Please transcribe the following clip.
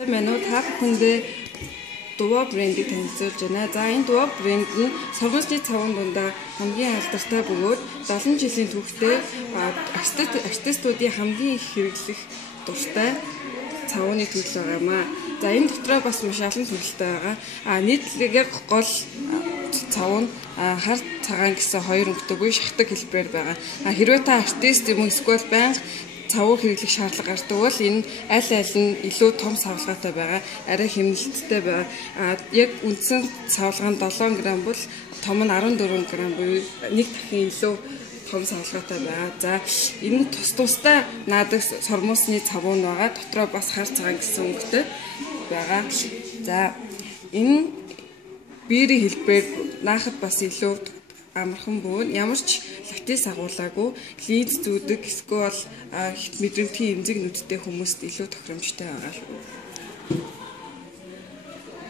Манайд та бүхэндээ Дува брендийг танилцуулж байна. За энэ Дува брэнд нь сонгоцны цавын дундаа хамгийн алдартай бөгөөд 70 жилийн түүхтэй артистуудын хамгийн их хэрэглэх дуртай цавны төрөл байгаамаа. За энэ дотроо бас маш олон төрөлтэй байгаа. Нийтлэгээр гол цав нь хар цагаан гэсэн хоёр өнгөтэйг шахдаг хэлбэрээр байгаа. Хэрвээ та артист юм эсвэл байнга цавыг хэрэглэх шаардлага гардаг бол энэ аль нь илүү том савлгаатай байгаа, арай хэмнэлттэй байгаа. Яг үндсэн савлгаа нь 7 г бол том нь 14 г буюу нэг дахин илүү том савлгаатай байгаа. За энэ тусдаа наадаг сормосны цавуун байгаа. Дотроо бас хар цагаан гэсэн өнгөтэй байгаа. За энэ биерийн хэлбэр наахад бас илүү амархан бөөн ямар ч лактез агуулаагүй линз зүүдэг эсвэл мэдрэмтгий эмзэг нүдтэй хүмүүст илүү тохиромжтой байгаа.